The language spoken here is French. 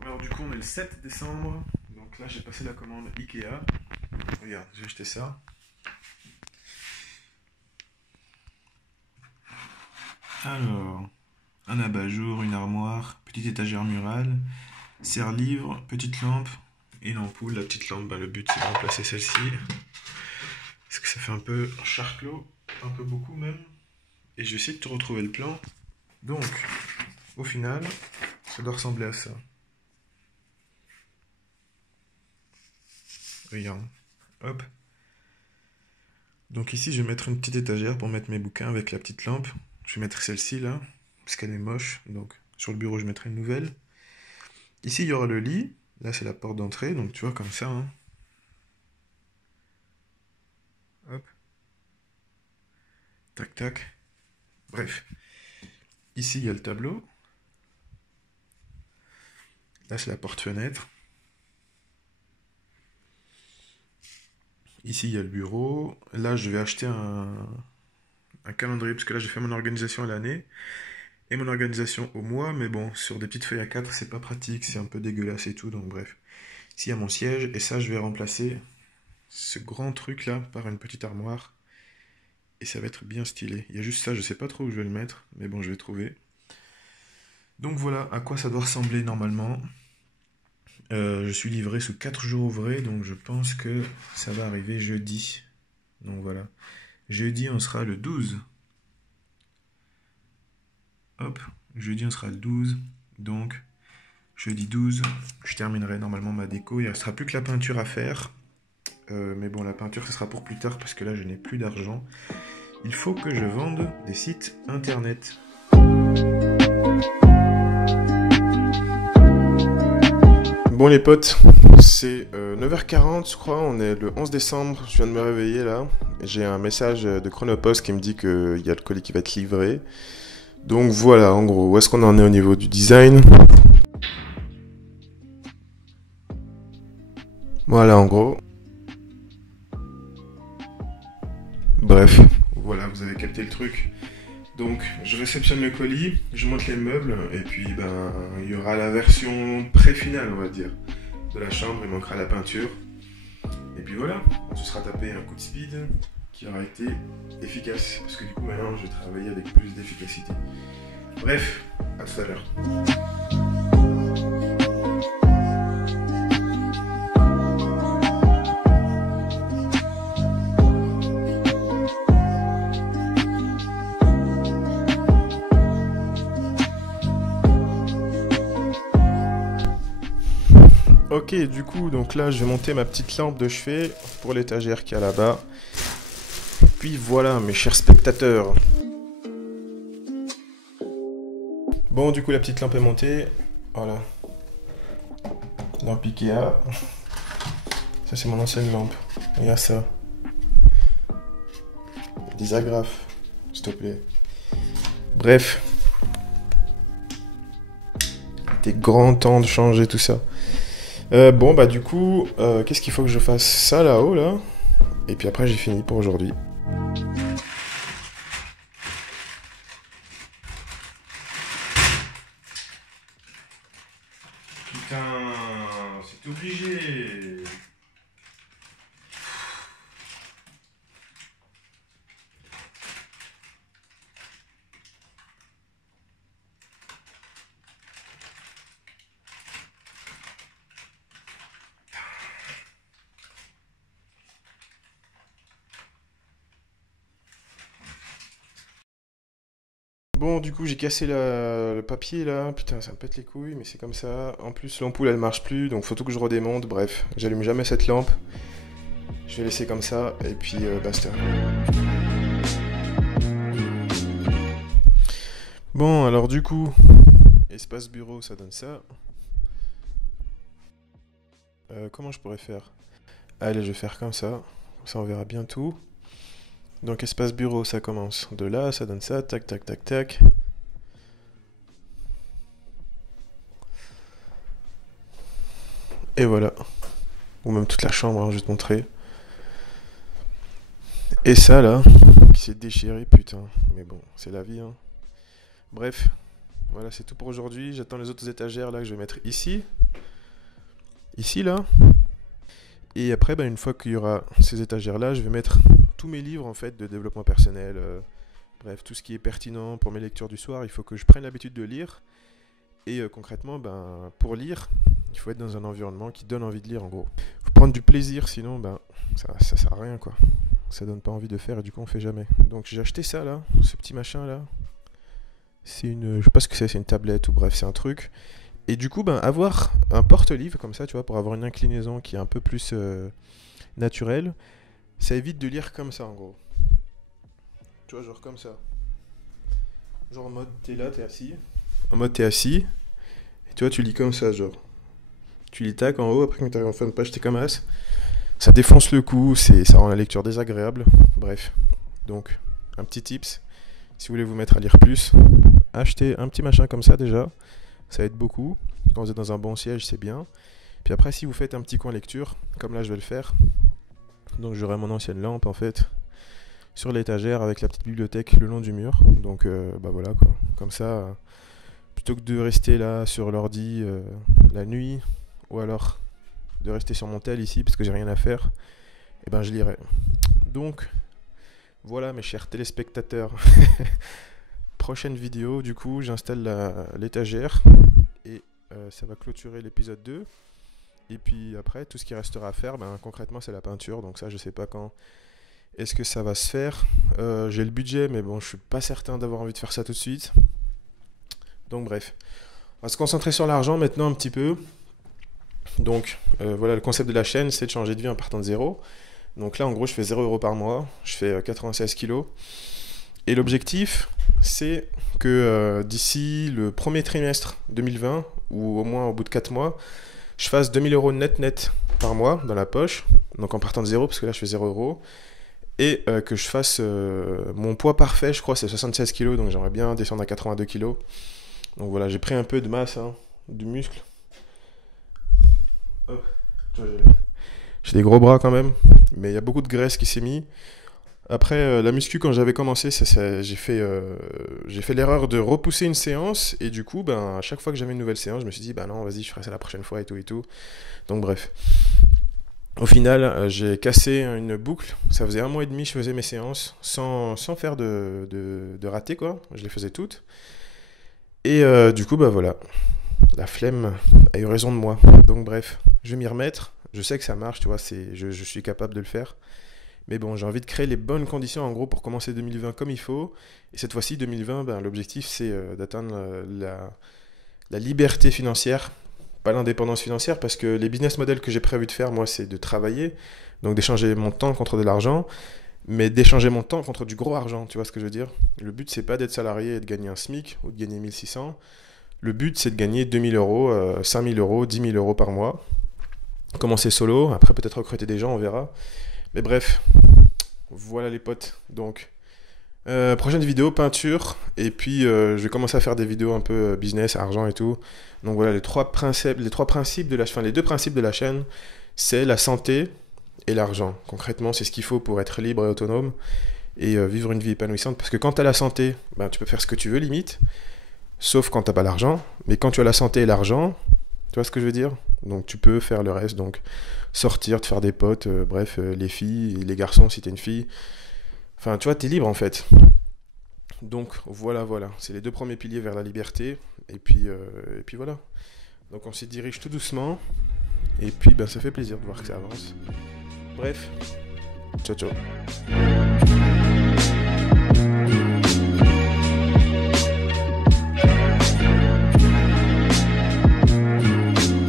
Alors du coup on est le 7 décembre, donc là j'ai passé la commande Ikea. Regarde, j'ai acheté ça. Alors, un abat-jour, une armoire, petite étagère murale, serre-livre, petite lampe et une ampoule. La petite lampe, le but c'est de remplacer celle-ci. Parce que ça fait un peu charclos, un peu beaucoup même. Et je vais essayer de te retrouver le plan. Donc, au final, ça doit ressembler à ça. Regarde. Hop. Donc ici, je vais mettre une petite étagère pour mettre mes bouquins avec la petite lampe. Je vais mettre celle-ci là, parce qu'elle est moche. Donc sur le bureau, je mettrai une nouvelle. Ici, il y aura le lit. Là, c'est la porte d'entrée. Donc tu vois, comme ça. Hein. Hop. Tac, tac. Bref. Ici, il y a le tableau. Là, c'est la porte-fenêtre. Ici, il y a le bureau. Là, je vais acheter un calendrier, parce que là, j'ai fait mon organisation à l'année et mon organisation au mois. Mais bon, sur des petites feuilles A4, c'est pas pratique, c'est un peu dégueulasse et tout. Donc, bref. Ici, il y a mon siège. Et ça, je vais remplacer ce grand truc-là par une petite armoire. Et ça va être bien stylé. Il y a juste ça, je sais pas trop où je vais le mettre. Mais bon, je vais trouver. Donc, voilà à quoi ça doit ressembler normalement. Je suis livré sous 4 jours ouvrés, donc je pense que ça va arriver jeudi. Donc voilà. Jeudi, on sera le 12. Hop, jeudi, on sera le 12. Donc, jeudi 12, je terminerai normalement ma déco. Il ne restera plus que la peinture à faire. Mais bon, la peinture, ce sera pour plus tard parce que là, je n'ai plus d'argent. Il faut que je vende des sites internet. Bon les potes, c'est 9h40 je crois, on est le 11 décembre, je viens de me réveiller là. J'ai un message de Chronopost qui me dit qu'il y a le colis qui va être livré. Donc voilà, en gros, où est-ce qu'on en est au niveau du design? Voilà en gros. Bref, voilà, vous avez capté le truc. Donc, je réceptionne le colis, je monte les meubles, et puis ben, il y aura la version pré-finale, on va dire, de la chambre, il manquera la peinture. Et puis voilà, on se sera tapé un coup de speed qui aura été efficace, parce que du coup maintenant je vais travailler avec plus d'efficacité. Bref, à tout à l'heure. Ok, du coup, donc là, je vais monter ma petite lampe de chevet pour l'étagère qui est là-bas. Puis voilà, mes chers spectateurs. Bon, du coup, la petite lampe est montée. Voilà. Lampe Ikea. Ça, c'est mon ancienne lampe. Regarde ça. Des agrafes, s'il te plaît. Bref. T'es grand temps de changer tout ça. Bon, bah du coup, qu'est-ce qu'il faut que je fasse? Ça là-haut, là. Et puis après, j'ai fini pour aujourd'hui. Putain, c'est obligé. Bon, du coup, j'ai cassé le papier là. Putain, ça me pète les couilles, mais c'est comme ça. En plus, l'ampoule elle marche plus, donc faut tout que je redémonte. Bref, j'allume jamais cette lampe. Je vais laisser comme ça, et puis basta. Bon, alors du coup, espace bureau, ça donne ça. Comment je pourrais faire? Allez, je vais faire comme ça. Comme ça, on verra bien tout. Donc, espace bureau, ça commence de là, ça donne ça. Tac, tac, tac, tac. Et voilà. Ou même toute la chambre, hein, je vais te montrer. Et ça, là, qui s'est déchiré, putain. Mais bon, c'est la vie, hein. Bref, voilà, c'est tout pour aujourd'hui. J'attends les autres étagères, là, que je vais mettre ici. ici là. Et après, une fois qu'il y aura ces étagères-là, je vais mettre tous mes livres en fait de développement personnel. Bref, tout ce qui est pertinent pour mes lectures du soir, il faut que je prenne l'habitude de lire. Et concrètement, pour lire, il faut être dans un environnement qui donne envie de lire en gros. Il faut prendre du plaisir, sinon ça sert à rien quoi. Ça donne pas envie de faire et du coup on fait jamais. Donc j'ai acheté ça là, ce petit machin là. C'est je sais pas ce que c'est une tablette ou bref, c'est un truc. Et du coup, avoir un porte-livre comme ça, tu vois, pour avoir une inclinaison qui est un peu plus naturelle, ça évite de lire comme ça en gros. Tu vois, genre comme ça. Genre en mode t'es là, t'es assis. En mode t'es assis. Et tu vois, tu lis comme ça, genre. Tu lis tac en haut, après quand t'arrives en fin de page, t'es comme as. Ça défonce le cou, ça rend la lecture désagréable. Bref. Donc, un petit tips. Si vous voulez vous mettre à lire plus, achetez un petit machin comme ça déjà. Ça aide beaucoup. Quand vous êtes dans un bon siège, c'est bien. Puis après, si vous faites un petit coin lecture, comme là je vais le faire, donc j'aurai mon ancienne lampe en fait sur l'étagère avec la petite bibliothèque le long du mur. Donc voilà quoi. Comme ça, plutôt que de rester là sur l'ordi la nuit, ou alors de rester sur mon tel ici parce que j'ai rien à faire, et je lirai. Donc voilà mes chers téléspectateurs. Prochaine vidéo, du coup, j'installe l'étagère et ça va clôturer l'épisode 2. Et puis après, tout ce qui restera à faire, concrètement, c'est la peinture. Donc ça, je sais pas quand est-ce que ça va se faire. J'ai le budget, mais bon, je suis pas certain d'avoir envie de faire ça tout de suite. Donc bref, on va se concentrer sur l'argent maintenant un petit peu. Donc voilà, le concept de la chaîne, c'est de changer de vie en partant de zéro. Donc là, en gros, je fais 0 € par mois. Je fais 96 kilos. Et l'objectif, c'est que d'ici le premier trimestre 2020, ou au moins au bout de 4 mois, je fasse 2000 € net par mois dans la poche, donc en partant de zéro, parce que là je fais 0 €, et que je fasse mon poids parfait, je crois c'est 76 kg, donc j'aimerais bien descendre à 82 kg. Donc voilà, j'ai pris un peu de masse, du muscle. Hop. J'ai des gros bras quand même, mais il y a beaucoup de graisse qui s'est mis. Après, la muscu, quand j'avais commencé, j'ai fait l'erreur de repousser une séance. Et du coup, à chaque fois que j'avais une nouvelle séance, je me suis dit, non, vas-y, je ferai ça la prochaine fois et tout et tout. Donc bref. Au final, j'ai cassé une boucle. Ça faisait 1 mois et demi, je faisais mes séances sans faire de raté, quoi. Je les faisais toutes. Et du coup, voilà. La flemme a eu raison de moi. Donc bref, je vais m'y remettre. Je sais que ça marche, tu vois, je suis capable de le faire. Mais bon, j'ai envie de créer les bonnes conditions en gros pour commencer 2020 comme il faut. Et cette fois-ci, 2020, l'objectif c'est d'atteindre la liberté financière, pas l'indépendance financière, parce que les business models que j'ai prévu de faire, moi, c'est de travailler, donc d'échanger mon temps contre de l'argent, mais d'échanger mon temps contre du gros argent, tu vois ce que je veux dire? Le but, c'est pas d'être salarié et de gagner un SMIC ou de gagner 1600. Le but, c'est de gagner 2000 €, 5000 €, 10 000 € par mois. Commencer solo, après peut-être recruter des gens, on verra. Mais bref, voilà les potes. Donc, prochaine vidéo, peinture. Et puis, je vais commencer à faire des vidéos un peu business, argent et tout. Donc voilà, les deux principes de la chaîne, c'est la santé et l'argent. Concrètement, c'est ce qu'il faut pour être libre et autonome et vivre une vie épanouissante. Parce que quand tu as la santé, tu peux faire ce que tu veux limite, sauf quand tu n'as pas l'argent. Mais quand tu as la santé et l'argent, tu vois ce que je veux dire? Donc tu peux faire le reste, donc sortir, te faire des potes, bref, les filles, et les garçons si t'es une fille. Enfin, tu vois, t'es libre en fait. Donc voilà, c'est les 2 premiers piliers vers la liberté. Et puis voilà. Donc on s'y dirige tout doucement. Et puis ça fait plaisir de voir que ça avance. Bref, ciao ciao.